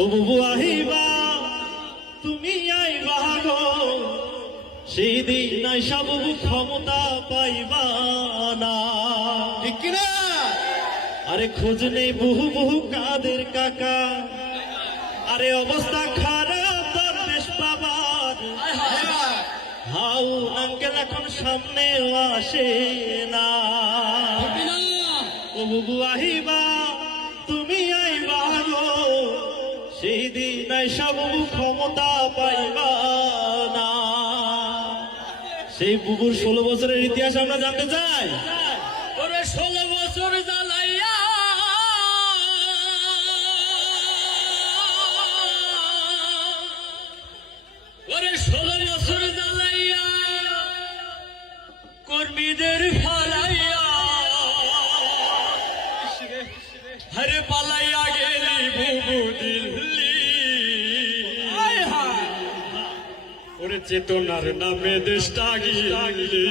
ও বুবু আহিবা তুমি আইবা গো সেই দিন আইসা বুবু ক্ষমতা পাইবা না, ঠিক কিনা? আরে খোঁজ নেই বহু বহু কাদের কাকা, আরে অবস্থা খারাপ দরবেশ বাবার। হাউ আঙ্কেল এখন সামনেও আসে না। ও বুবু আহিবা তুমি আইবা গো সেই দিন আইসা বুবু ক্ষমতা পাইবা না। সেই বুবুর 16 বছরের ইতিহাস আমরা জানতে চাই। ওরে 16 বছর জ্বালাইয়া ওরে 16 বছর জ্বালাইয়া কর্মীদের ফালাইয়া হরে পালাইয়া গেলি বুবু দিল্লি। ওরে চেতনার নামে দেশটা গিলি